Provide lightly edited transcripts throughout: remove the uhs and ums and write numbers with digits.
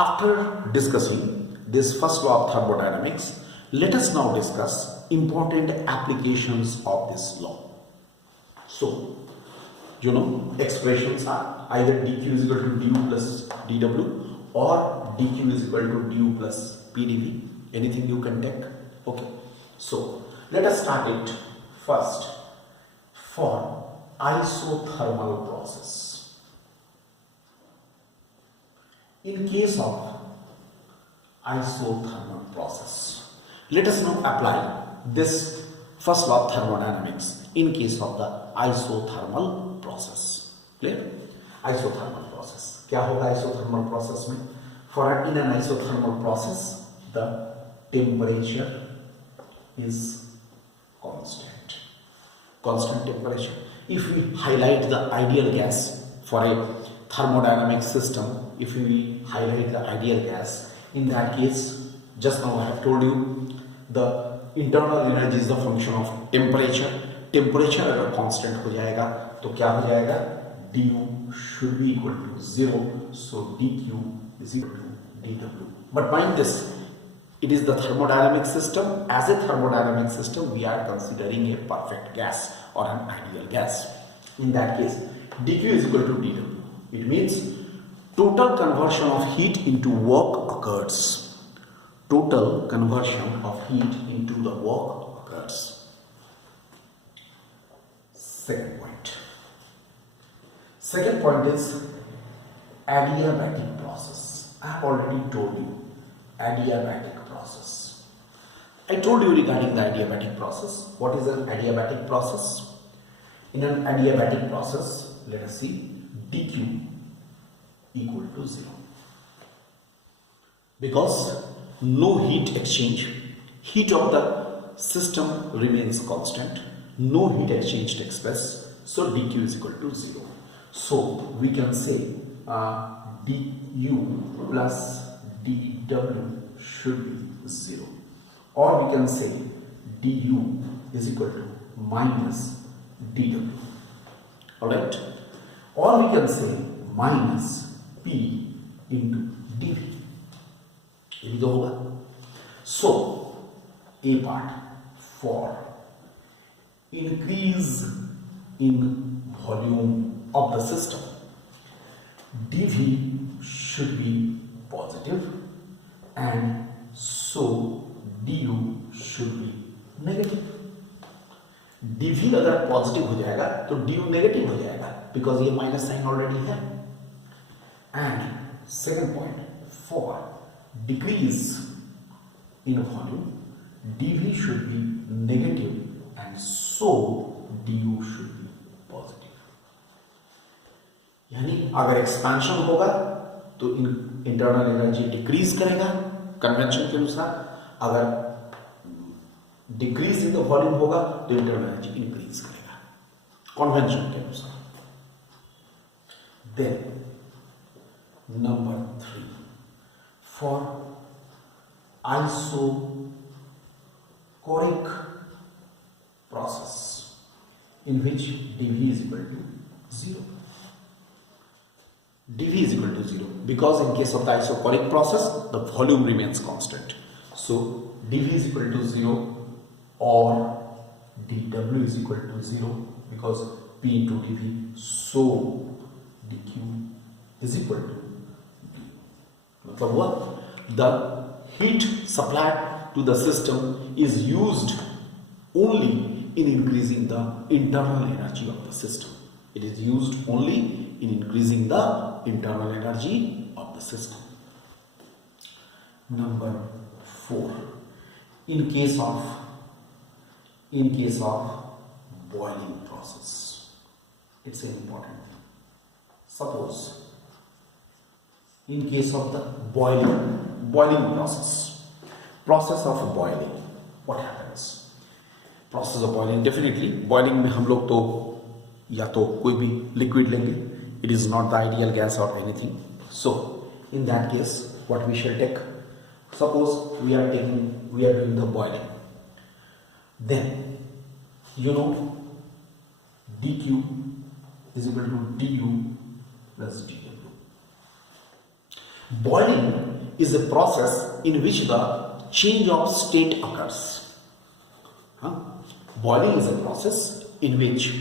After discussing this first law of thermodynamics, let us now discuss important applications of this law. So, expressions are either dq is equal to du plus dw or dq is equal to du plus pdv. Anything you can take. Okay. So, let us start it first for isothermal process. In case of isothermal process, let us now apply this first law of thermodynamics in case of the isothermal process. Clear? Isothermal process. क्या होगा isothermal process में? In an isothermal process, the temperature is constant. Constant temperature. If we highlight the ideal gas for a thermodynamic system, if we highlight the ideal gas, in that case, just now I have told you, the internal energy is the function of temperature. Temperature अगर constant हो जाएगा तो क्या हो जाएगा? du should be equal to 0, so dq is equal to dw. But mind this, it is the thermodynamic system. As a thermodynamic system, we are considering a perfect gas or an ideal gas. In that case, dq is equal to dw. It means total conversion of heat into work occurs. Total conversion of heat into the work occurs. Second point. Second point is adiabatic process. I have already told you adiabatic process. I told you regarding the adiabatic process. What is an adiabatic process? In an adiabatic process, let us see, dq equal to 0. Because no heat exchange, heat of the system remains constant, no heat exchange takes place, so dq is equal to 0. So we can say du plus dw should be 0, or we can say du is equal to minus dw. Alright, or we can say minus p into dv. ये तो होगा. So a part for increase in volume of the system, dv should be positive and so du should be negative. dv अगर positive हो जाएगा तो du negative हो जाएगा, because ये माइनस साइन ऑलरेडी है. And second point, for decrease in volume, dv should be negative and so du should be positive. यानी अगर एक्सपेंशन होगा तो इंटरनल एनर्जी डिक्रीज करेगा कन्वेंशन के अनुसार, अगर डिक्रीज इन द वॉल्यूम होगा तो इंटरनल एनर्जी इंक्रीज करेगा कन्वेंशन के अनुसार. Then number 3, for isochoric process in which dv is equal to 0. dv is equal to 0 because in case of the isochoric process the volume remains constant, so dv is equal to 0 or dw is equal to 0 because p into dv, so dq is equal to मतलब what? The heat supplied to the system is used only in increasing the internal energy of the system. It is used only in increasing the internal energy of the system. Number 4, in case of boiling process, it's an important thing. Suppose in case of the boiling process of boiling, what happens? Process of boiling, definitely boiling में हम लोग तो या तो कोई भी liquid लेंगे. It is not the ideal gas or anything. So in that case, what we shall take? Suppose we are doing the boiling. Then dq is equal to du plus dw. Boiling is a process in which the change of state occurs. Huh? Boiling is a process in which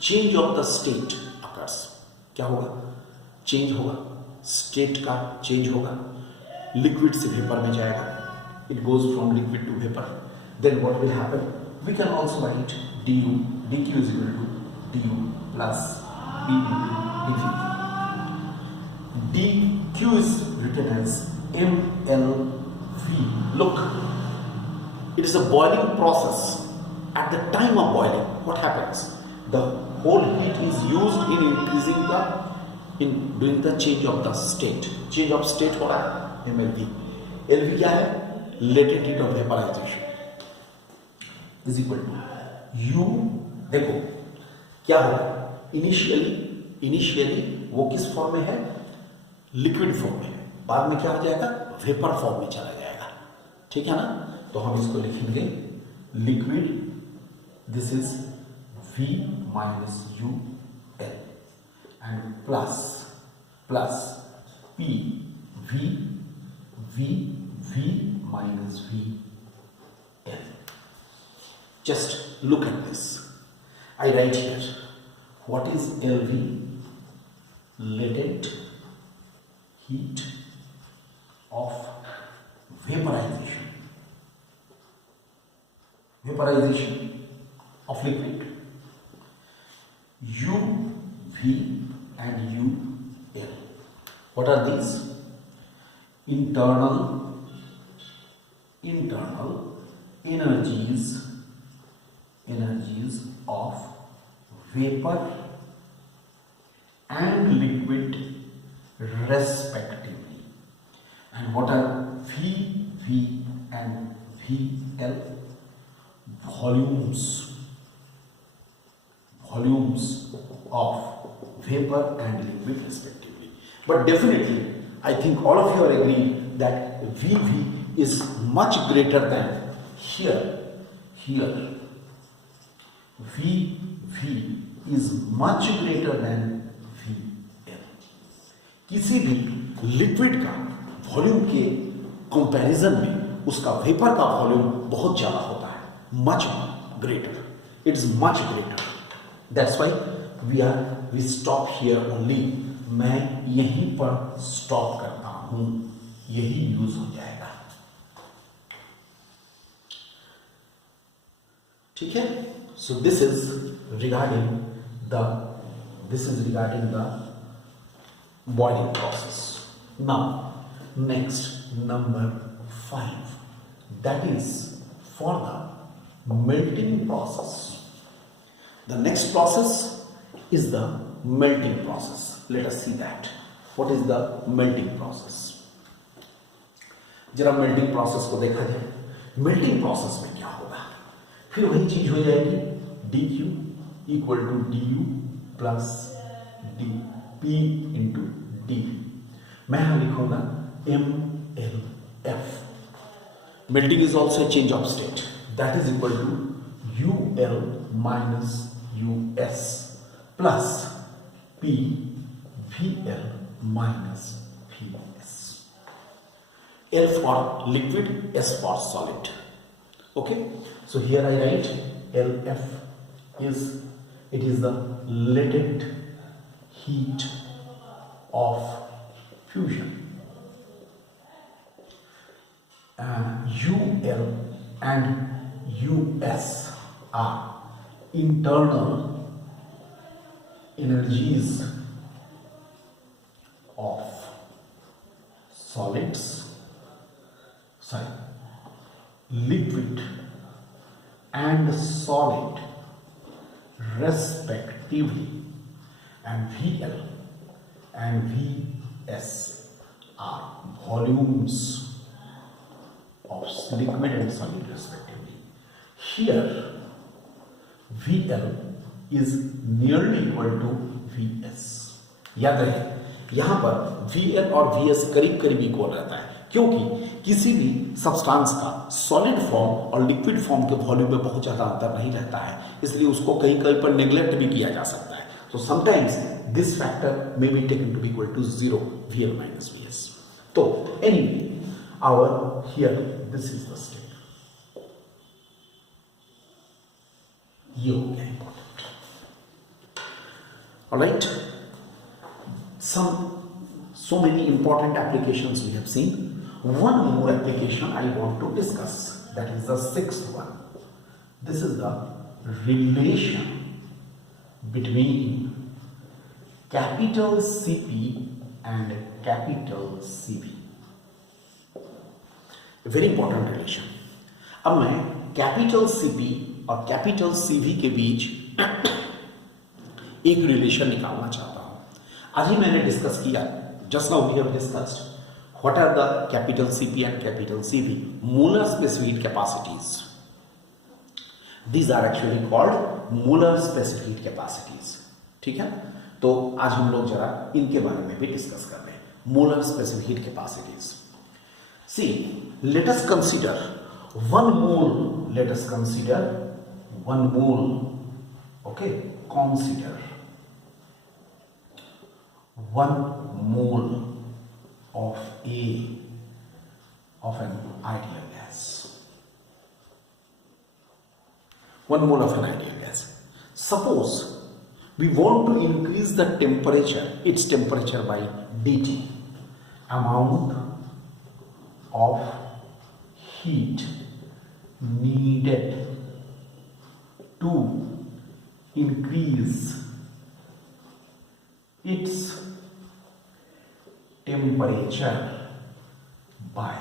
change of the state occurs. क्या होगा? Change होगा, state का change होगा, liquid से vapour में जाएगा. It goes from liquid to vapor. Then what will happen? We can also write du, dq is equal to du plus p into dv. dq is written as mlv. Look, it is a boiling process. At the time of boiling, what happens? The whole heat is used in increasing the, in doing the change of the state. Change of state हो रहा है mlv. lv क्या है? Latent heat of vaporization is equal to u. देखो क्या होगा? Initially वो किस फॉर्म में है? लिक्विड फॉर्म में है. बाद में क्या हो जाएगा? वेपर फॉर्म में चला जाएगा. ठीक है ना? तो हम इसको लिखेंगे liquid, this is v minus u l and plus p v minus v l. Just look at this. I write here, what is LV? Latent heat of vaporization of liquid. U, V and U, L. What are these? Internal energies of vapor and liquid respectively. And what are V and VL? Volumes of vapor and liquid respectively. But definitely, I think all of you are agreed that VV is much greater than here. VV is much greater than VL. किसी भी liquid का volume के comparison में उसका vapour का volume बहुत ज्यादा होता है. Much greater. It is much greater. That's why we stop here only. मैं यहीं पर स्टॉप करता हूं. यही यूज हो जाएगा. ठीक है? So this is regarding the boiling process. Now next, number 5, that is for the melting process. The next process is the melting process. Let us see that. What is the melting process? जरा melting process को देखा जाए. Melting process में क्या होगा? फिर वही चीज हो जाएगी. dq equal to du plus dp into dv. मैं यहां लिखूंगा mlf. Melting is also a change of state. That is equal to ul minus us plus pvl minus vs. L for liquid, S for solid. Okay, so here I write LF is the latent heat of fusion. UL and US are internal energies of liquid and solid respectively, and VL and VS are volumes of liquid and solid respectively. Here VL is nearly equal to VS. याद रहे यहां पर VL और VS करीब करीब equal रहता है, क्योंकि किसी भी सब्सटेंस का सॉलिड फॉर्म और लिक्विड फॉर्म के वॉल्यूम में बहुत ज्यादा अंतर नहीं रहता है, इसलिए उसको कहीं कहीं पर नेग्लेक्ट भी किया जा सकता है. So sometimes this factor may be taken to be equal to 0, VL minus VS. तो anyway, our here this is the step. ये हो गया important. All right. So many important applications we have seen. One more application I want to discuss. That is the sixth one. This is the relation between capital CP and capital CV. A very important relation. अब मैं capital CP और capital CV के बीच एक relation निकालना चाहता हूं. आज ही मैंने डिस्कस किया. Just now we have discussed what are the capital CP and capital CV molar specific capacities. These are actually called molar specific capacities. ठीक है, तो आज हम लोग जरा इनके बारे में भी डिस्कस कर रहे हैं. Molar specific capacities. See, let us consider 1 mole. Let us consider 1 mole. Okay, consider 1 mole of an ideal gas. 1 mole of an ideal gas. Suppose we want to increase the temperature, its temperature by dT, amount of heat needed to increase its temperature by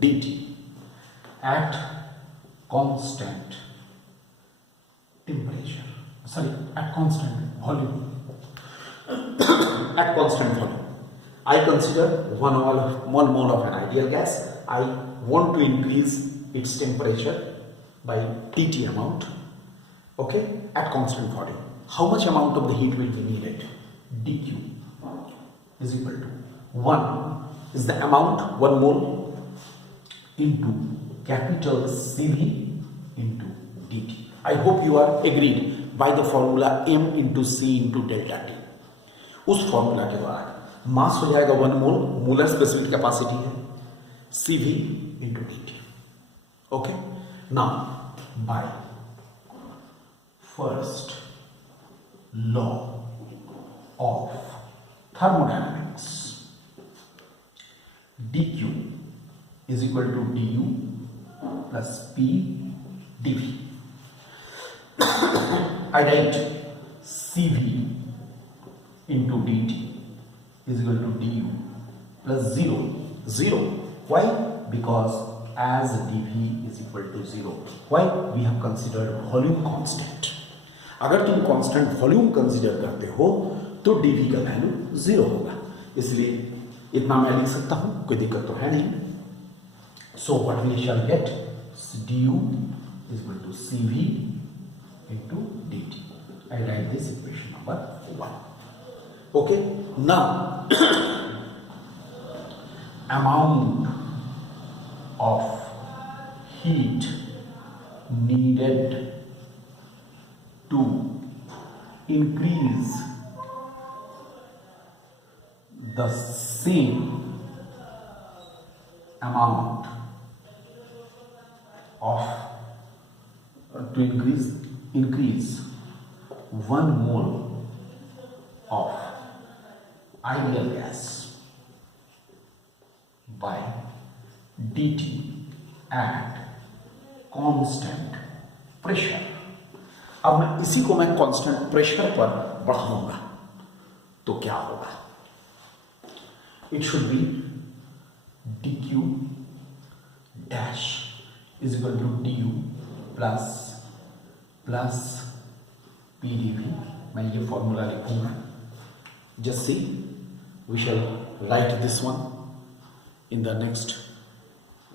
dt at constant temperature, at constant volume. At constant volume, I consider 1 mole of an ideal gas. I want to increase its temperature by dT amount. Okay, at constant volume. How much amount of the heat will be needed? dQ is equal to 1 is the amount, 1 mole into capital CV into dt. I hope you are agreed by the formula m into c into delta t. उस formula के द्वारा मास हो जाएगा 1 मोल, molar specific capacity है, CV into dt. Okay, now by first law of thermodynamics, dq is equal to du plus p dv. I write CV into dt is equal to du plus 0. Why? Because as dv is equal to 0. Why? We have considered volume constant. अगर तुम constant volume consider करते हो तो dv का value 0 होगा. इसलिए इतना मैं लिख सकता हूं, कोई दिक्कत तो है नहीं. So what we shall get? du is equal to cv into dt. I write this equation number 1. Okay, now amount of heat needed to increase the same amount of to increase 1 mole of ideal gas by dt at constant pressure. अब मैं इसी को मैं constant pressure पर बढ़ाऊंगा तो क्या होगा? It should be dq dash is equal to du plus pdv. मैं ये फॉर्मूला लिखूंगा. Just see, we shall write this one in the next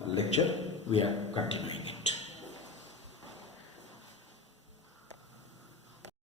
lecture. We are continuing it.